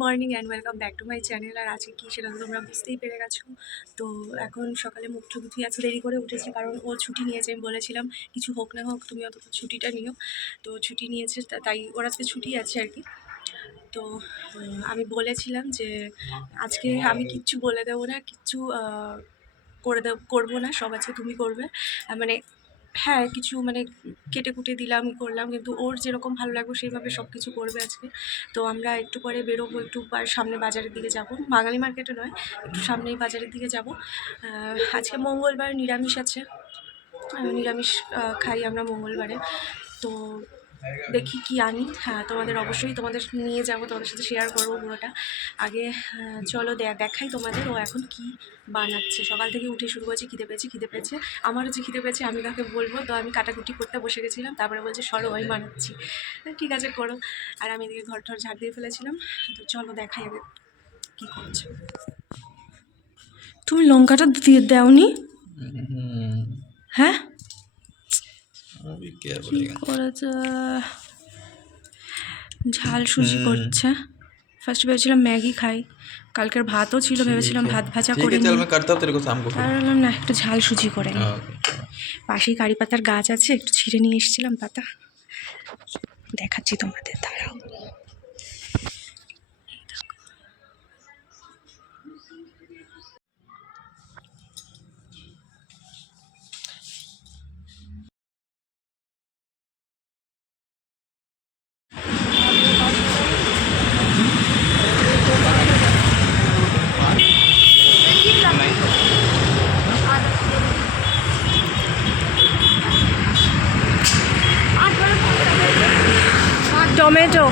Morning and welcome back to my channel. আর আজকে কী সেটা তো তোমরা বুঝতেই পেরে গেছো। তো এখন সকালে মুখ টুক ধুয়ে আজকে দেরি করে উঠেছি, কারণ ও ছুটি নিয়েছে। আমি বলেছিলাম কিছু হোক না হোক তুমি অন্তত ছুটিটা নিও, তো ছুটি নিয়েছে, তাই ওর আজকে ছুটি আছে আর কি। তো আমি বলেছিলাম যে আজকে আমি কিচ্ছু বলে দেবো না, কিচ্ছু করবো না, সব আজকে তুমি করবে। মানে হ্যাঁ, কিছু মানে কেটে কুটে দিলাম, করলাম, কিন্তু ওর যেরকম ভালো লাগবে সেইভাবে সব কিছু করবে আজকে। তো আমরা একটু পরে বেরোবো, একটু সামনে বাজারের দিকে যাব, বাঙালি মার্কেটে নয়, একটু সামনেই বাজারের দিকে যাব। আজকে মঙ্গলবার, নিরামিষ আছে, নিরামিষ খাই আমরা মঙ্গলবারে। তো দেখি কি আনি। হ্যাঁ, তোমাদের অবশ্যই তোমাদের নিয়ে যাব, তোমাদের সাথে শেয়ার করবো পুরোটা। আগে চলো দেখাই তোমাদের ও এখন কি বানাচ্ছে। সকাল থেকে উঠে শুরু করেছি, খিদে পেয়েছে। আমারও যে খিদে পেয়েছে আমি কাকে বলবো, তো আমি কাটাকুটি করতে বসে গেছিলাম। তারপরে বলছে সরো, আমি বানাচ্ছি। ঠিক আছে করো। আর আমি এদিকে ঘর ঝাড় দিয়ে ফেলেছিলাম। তো চলো দেখাই আগে কী করছে। তুমি লঙ্কাটা দিয়ে দাওনি? হ্যাঁ, কি করেছে? ঝাল সুজি করছে। ফার্স্ট ভেবেছিলাম ম্যাগি খাই, কালকের ভাতও ছিল, ভেবেছিলাম ভাত ভাজা করে নিই। আর বললাম না, একটু ঝাল সুজি করে নিই। পাশেই কারি পাতার গাছ আছে, একটু ছিঁড়ে নিয়ে এসেছিলাম পাতা, দেখাচ্ছি তোমাদের, দাঁড়াও। টমেটো,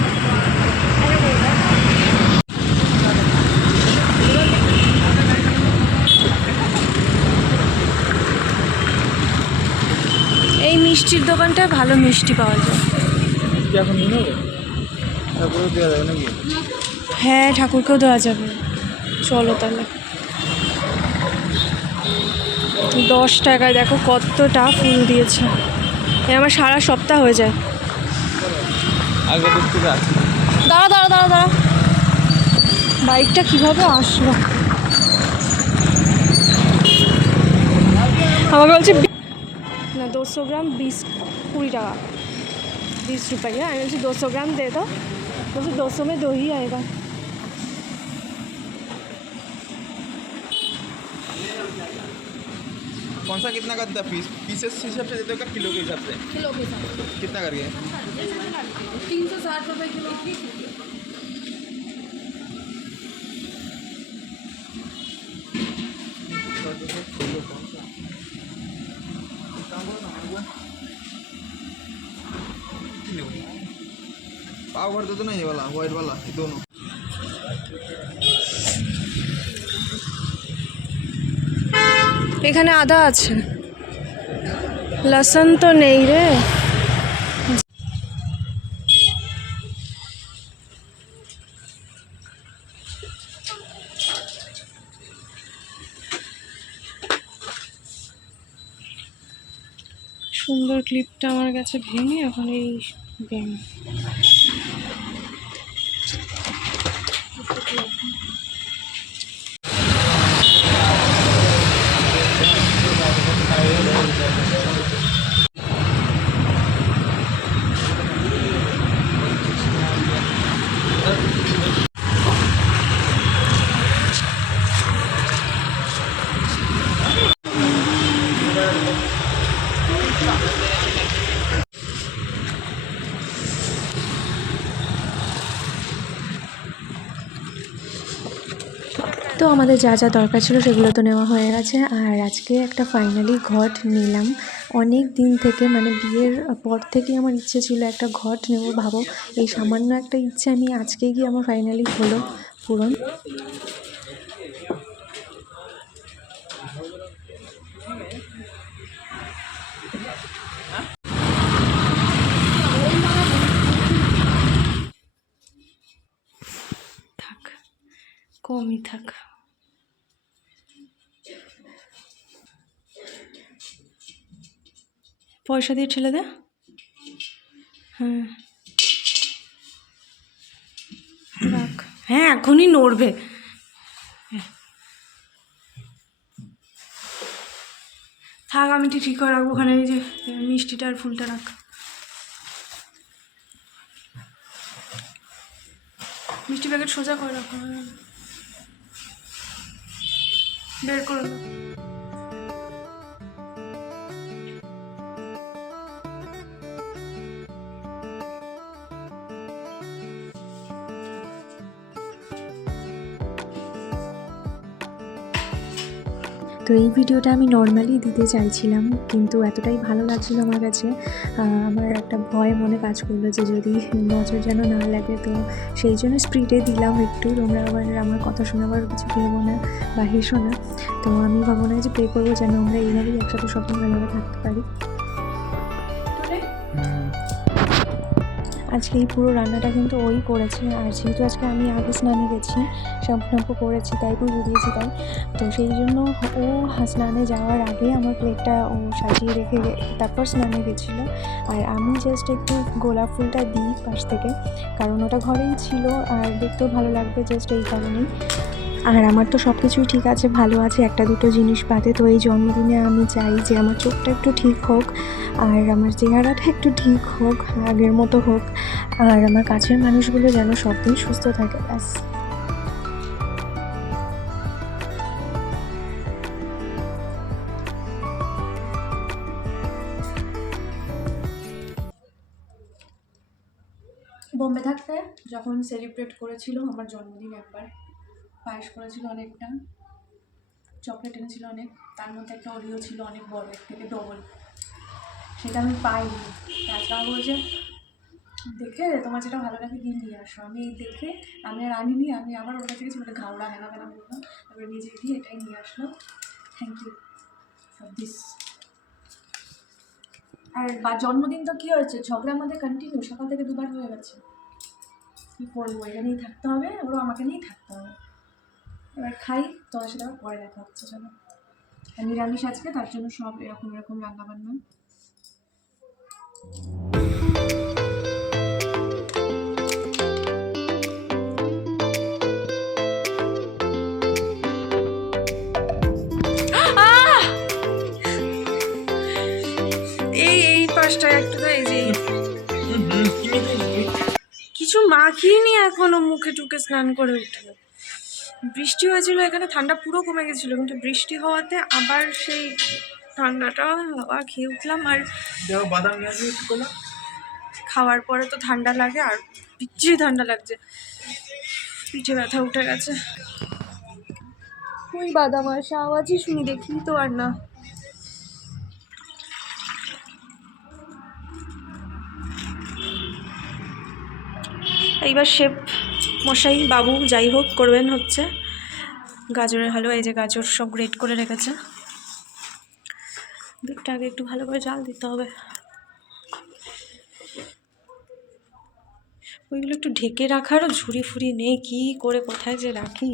এই মিষ্টির দোকানটায় ভালো মিষ্টি পাওয়া যায়। হ্যাঁ, ঠাকুরকেও দেওয়া যাবে, চলো তাহলে। 10 টাকায় দেখো কতটা ফুল দিয়েছে, আমার সারা সপ্তাহ হয়ে যায়। দাঁড়া দাঁড়া দাঁড়া দাঁড়া, বাইকটা কীভাবে আসলো? আমাকে বলছে না, 200 গ্রাম 20 টাকা, 20 रुपये। আমি বলছি 200 ग्राम दे दो, বলছি 200 में 2 ही आएगा। कौन सा कितना का देता है? पीसेस हिसाब से देते हो क्या किलो के हिसाब से? किलो के हिसाब से कितना करके? 360 रुपये किलो। पाव भर दो तो ना, ये वाला व्हाइट वाला, ये दोनों। এখানে আদা আছে, লসুন তো নেই রে। সুন্দর ক্লিপটা আমার কাছে ভেঙে, এখন এই ভেঙে তো আমাদের যা যা দরকার ছিল সেগুলো তো নেওয়া হয়ে গেছে। আর আজকে একটা ফাইনালি ঘট নিলাম। অনেক দিন থেকে, মানে বিয়ের পর থেকেই আমার ইচ্ছে ছিল একটা ঘট নেব। ভাবো, এই সামান্য একটা ইচ্ছে আমি আজকে গিয়ে আমার ফাইনালি হলো পূরণ। থাক, কমই থাক। পয়সা দিয়ে ঠেলে দে। হ্যাঁ রাখ। হ্যাঁ এখনই নড়বে। থাক আমি ঠিক করে রাখবো ওখানে, এই যে মিষ্টিটা আর ফুলটা রাখ। মিষ্টি প্যাকেট সোজা করে রাখো, বের করে দাও। তো এই ভিডিওটা আমি নর্মালি দিতে চাইছিলাম, কিন্তু এতটাই ভালো লাগছিল আমার কাছে, আমার একটা ভয় মনে কাজ করলো যে যদি নজর যেন না লাগে, তো সেই জন্য স্পিডে দিলাম একটু। তোমরা আবার আমার কথা শোনাবার কিছু ভেবো না বা হেসো না। তো আমি ভাবো না যে প্রে করবো যেন আমরা এইভাবেই একসাথে সবাই ভালোভাবে থাকতে পারি। আজকে এই পুরো রান্নাটা কিন্তু ওই করেছে, আর যেহেতু আজকে আমি আগে স্নানে গেছি, শ্যাম্পু করেছি, তাই পুজো দিয়েছি, তাই তো সেই জন্য ও স্নানে যাওয়ার আগে আমার প্লেটটা ও সাজিয়ে রেখে তারপর স্নানে গেছিলো। আর আমি জাস্ট একটু গোলাপ ফুলটা দিই পাশ থেকে, কারণ ওটা ঘরেই ছিল আর দেখতেও ভালো লাগবে, জাস্ট এই কারণেই। আর আমার তো সব কিছুই ঠিক আছে, ভালো আছে, একটা দুটো জিনিস বাদে। তো এই জন্মদিনে আমি চাই যে আমার চোখটা একটু ঠিক হোক, আর আমার চেহারাটা একটু ঠিক হোক, আগের মতো হোক, আর আমার কাছের মানুষগুলো যেন সব দিন সুস্থ থাকে, ব্যাস। বোম্বে থাকতে যখন সেলিব্রেট করেছিল আমার জন্মদিন, একবার পায়েস করেছিল অনেকটা, চকলেট এনেছিল অনেক, তার মধ্যে একটা ওরিও ছিল অনেক বড়, এর থেকে ডবল, সেটা আমি পাইনি। আজকে আমি বলছে দেখে তোমার যেটা ভালো লাগে দিয়ে নিয়ে আসো। আমি দেখে আমি আর আনিনি, আমি আবার ওর কাছে গেছি, মানে ঘাওড়া হেনা বেনা বললাম, তারপরে নিজে গিয়ে এটাই নিয়ে আসলো। Thank you for this. আর বা জন্মদিন তো কী হয়েছে, ঝগড়া আমাদের কন্টিনিউ, সকাল থেকে দুবার হয়ে গেছে। কী করবো, এখানেই থাকতে হবে, ওরও আমাকে নিয়েই থাকতে হবে। এবার খাই, তোমার সাথে আবার পরে দেখা হচ্ছে। চলো, আর নিরামিষ আজকে, তার জন্য সব এরকম এরকম রান্নাবান্না। এই পাশটা একটু তো, এই যে কিছু মাখিনি এখনো, মুখে টুকে স্নান করে উঠে। বৃষ্টি হয়েছিল এখানে, ঠান্ডা পুরো কমে গেছিলো, কিন্তু বৃষ্টি হওয়াতে আবার সেই ঠান্ডাটা হাওয়া খেয়ে উঠলাম। আর বাদাম খাওয়ার পরে তো ঠান্ডা লাগে, আর বিচ্ছিরি ঠান্ডা লাগছে, পিঠে ব্যথা উঠে গেছে। ওই বাদাম আসে, আওয়াজই শুনি, দেখি তো আর না। এইবার শেফ মশাই বাবু যাই হোক করবেন হচ্ছে গাজরের হালুয়া। এই যে গাজর সব গ্রেট করে রেখেছে, দুধটা আগে একটু ভালো করে জাল দিতে হবে। ওইগুলো একটু ঢেকে রাখারও ঝুড়ি ফুরি নেই, কি করে কোথায় যে রাখি।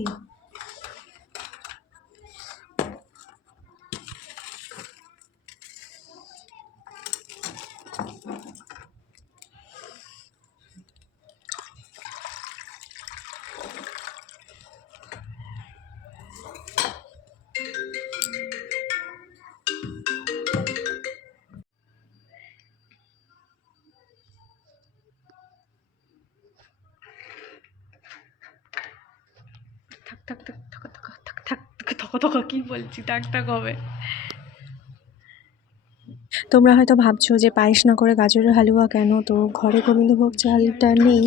কি বলছি, টাক টাক হবে। তোমরা হয়তো ভাবছো যে পায়েস না করে গাজরের হালুয়া কেন, তো ঘরে গোবিন্দভোগ চালটা নেই,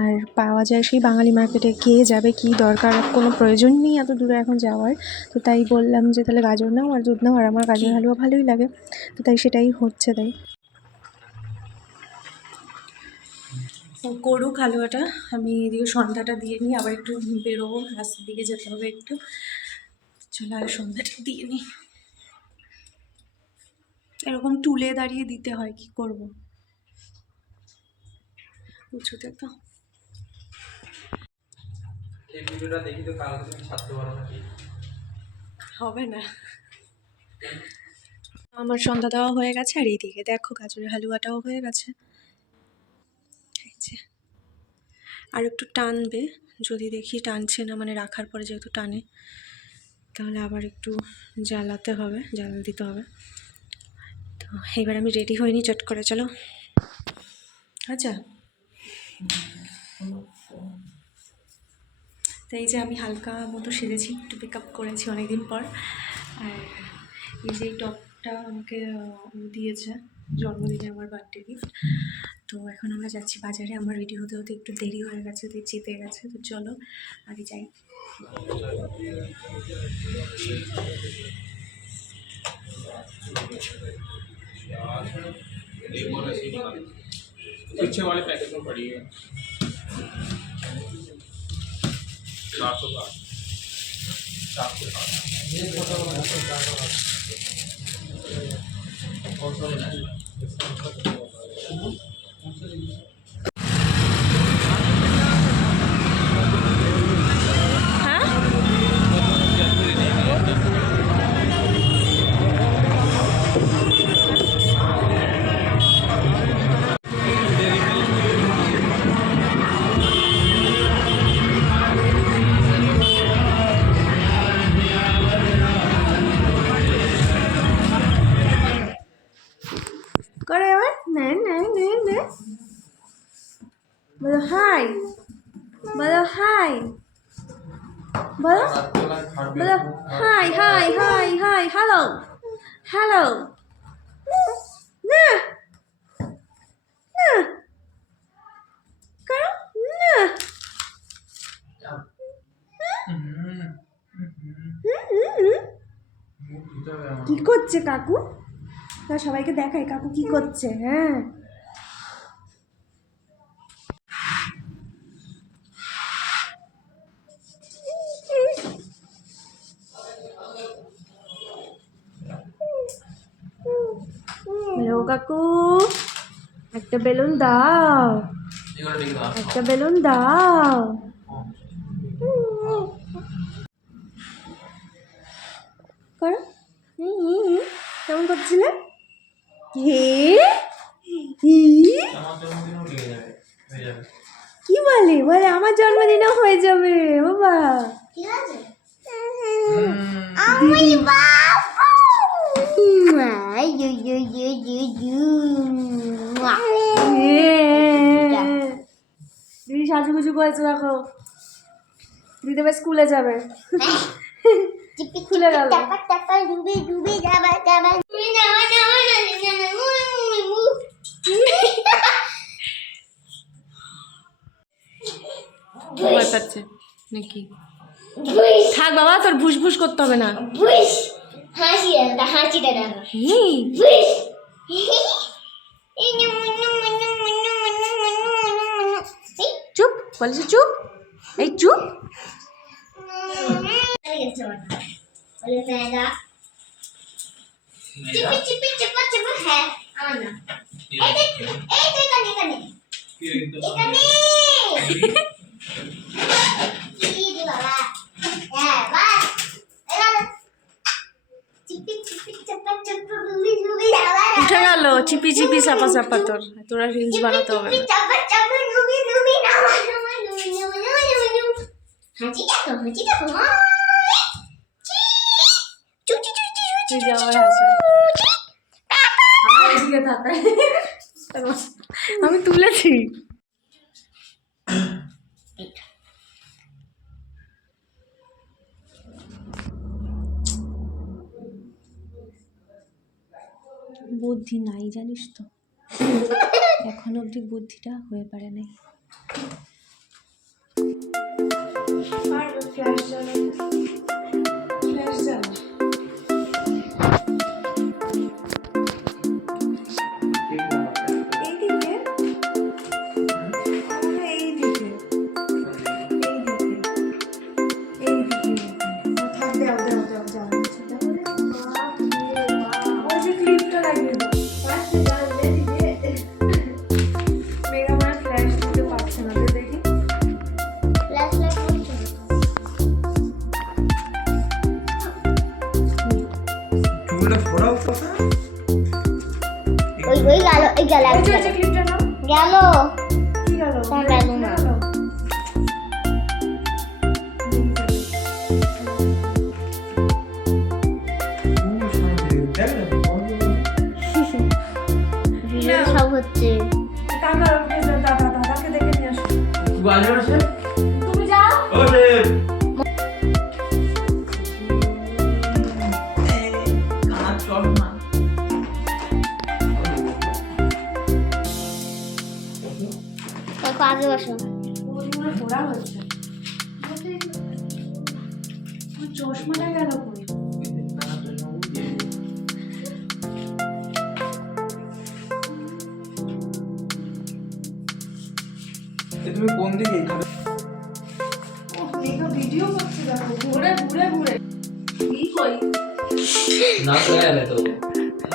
আর পাওয়া যায় সেই বাঙালি মার্কেটে, কে যাবে, কি দরকার, কোনো প্রয়োজন নেই এত দূরে এখন যাওয়ার। তো তাই বললাম যে তাহলে গাজর নাও আর দুধ নাও, আর আমার গাজর হালুয়া ভালোই লাগে, তো তাই সেটাই হচ্ছে। তাই করুক হালুয়াটা, আমি এদিকে সন্ধ্যাটা দিয়ে নিই, আবার একটু বেরোবো, রাস্তার দিকে যেতে হবে একটু। চলো আর সন্ধ্যাটা দিয়ে নিই। এরকম তুলে দাঁড়িয়ে দিতে হয়, কি করব উঁচুতে তো। এই ভিডিওটা দেখি তো কালকে তুমি ছাড়তে পারো নাকি? হবে না। আমার সন্ধ্যা দেওয়া হয়ে গেছে, আর এইদিকে দেখো গাজরের হালুয়াটাও হয়ে গেছে। আর একটু টানবে, যদি দেখি টানছে না, মানে রাখার পরে যেহেতু টানে, তাহলে আবার একটু জ্বালাতে হবে, জ্বালা দিতে হবে। তো এবার আমি রেডি হইনি, চট করে চলো। আচ্ছা, তো এই যে আমি হালকা মতো সেজেছি, একটু মেকআপ করেছি অনেকদিন পর। আর এই যে এই টপটা আমাকে ও দিয়েছে জন্মদিনে, আমার বার্থডে গিফট। তো এখন আমরা যাচ্ছি বাজারে, আমার রেডি হতে হতে একটু দেরি হয়ে গেছে, তো জিতে গেছে। তো চলো আগে যাই। पीछे वाले पैकेट में पड़ी है 400 का 400 করে এবার নে নে নে নে, বলো হাই, বলো হাই, বলো বলো high high high high, hello hello, না না করো না। কি করছে কাকু? তা সবাইকে দেখাই কাকু কি করছে। হ্যাঁ, হ্যালো কাকু, একটা বেলুন দাও, একটা বেলুন দাও। করো, কেমন করছিলে? কি বলে? বলে আমার জন্মদিনও হয়ে যাবে বাবা। দিদি সাজুগুজু করেছে দেখো, দিদি এবার স্কুলে যাবে। খুলে গেল। ভয় পাচ্ছে নাকি? থাক বাবা, তোর ভুস ভুস করতে হবে না। হাঁচিটা দেখো। চুপ বলেছি, চুপ, এই চুপ। উঠে গেল চিপি চিপি চাপা চাপা। তোরা রিলস বানাতে হবে না। আমি তুলেছি। বুদ্ধি নাই জানিস তো, এখন অবধি বুদ্ধিটা হয়ে পারে নাই। ফ্ল্যাশ জ্বালা, ফ্ল্যাশ জ্বালা। গেল হচ্ছে। দাদাকে দেখে নিয়ে আসো। বাজার আছে তুমি যাও। ওরে কাজ চল না কাকু আগে বসো। ওইগুলো ঘোরা হচ্ছে। চশমাটা গেল কই? তুমি কোন দিকে ভিডিও করছি দেখো, ঘুরে ঘুরে ঘুরে কি কই? নাক লাগালে তো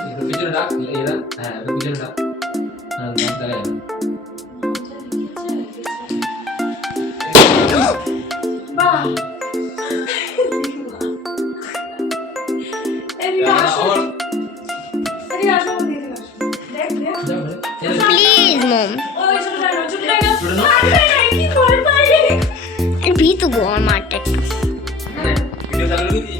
একটু পিছনে রাখ এরা, হ্যাঁ একটু পিছনে রাখ, হ্যাঁ নাক লাগালে বাহ, এদিকে আসো, এদিকে আসো, এদিকে আসো। দেখ দেখ, প্লিজ মম। ওই ছোটটা না, ছোটটা না। ছোট না। আরে কি করে পাইলে? ভিতু গো আমার মারটা একটু। ভিডিও চালু করেছি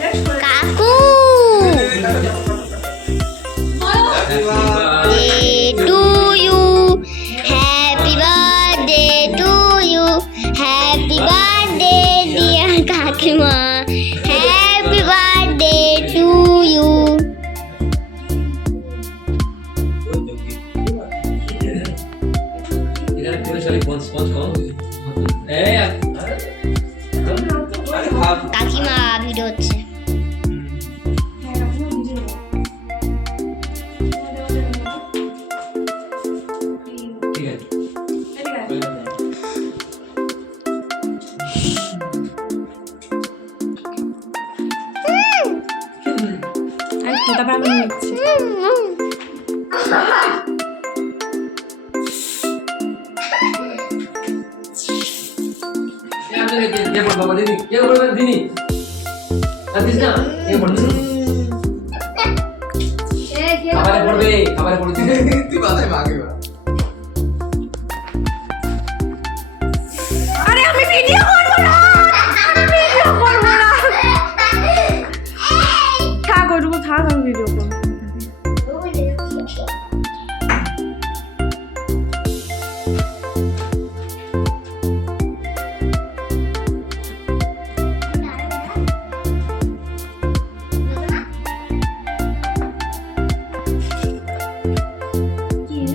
দেখ করে কাকু to you, happy birthday to you, happy birthday dear কাকিমা, হ্যাপি বার্থডে টু ইউ। এখানে পুরো সবাই পঞ্চ পঞ্চ কম এই কাকিমা ভিডিও হচ্ছে। হ্যাঁ কাকিমা ভিডিও ঠিক আছে এদিকে আয়। আর খোদা বাবা নিচ্ছে ये बोल बाबा दीदी ये बोल दीदी दिस ना ये बोल खाबारे पड़ दे তুই বাজায় ভাগে বা আরে আমি ভিডিও করবো না, আমি ভিডিও করবো না। থাক ওটুকু থাক, আমি ভিডিও করবো।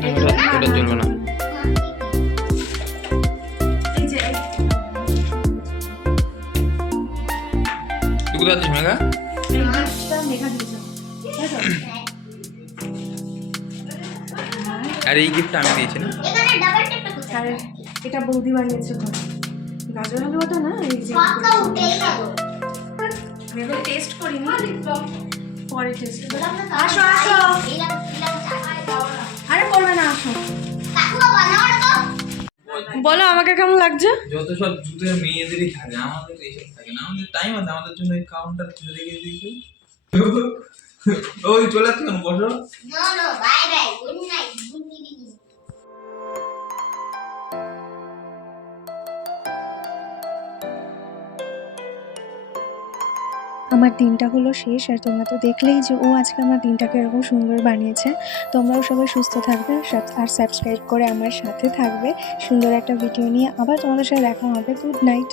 এটা চলবে না এই যে তুই কোথায় আছিস মেঘা এই জিনিসটা মেঘা দিয়েছে। ঠিক আছে? আর এই গিফটটা আমি দিয়েছি না এখানে ডাবল টেপটা কোথায়? আরে এটা বৌদি বানিয়েছে ঘরে। গাজর হালুয়াটা না, এই যে পাকা উঠেই গেল। আমি এখন টেস্ট করিনি, পরে টেস্ট করবো। আসো আসো। আরে করবে না, আসো। কাকু বানাও না তো। বলো আমাকে কেমন লাগছে? যত সব জুতের মেয়েদেরই থাকে আমাদের এইসব থাকে না আমাদের টাইম আছে আমাদের জন্য এই কাউন্টার খুলে রেখে দিয়েছে ওই চলে আসছে কেন বসো no no bye bye good night good evening. আমার দিনটা হলো শেষ, আর তোমরা তো দেখলেই যে ও আজকে আমার দিনটাকে এরকম সুন্দর বানিয়েছে। তোমরাও সবাই সুস্থ থাকবে আর সাবস্ক্রাইব করে আমার সাথে থাকবে। সুন্দর একটা ভিডিও নিয়ে আবার তোমাদের সাথে দেখা হবে। Good night.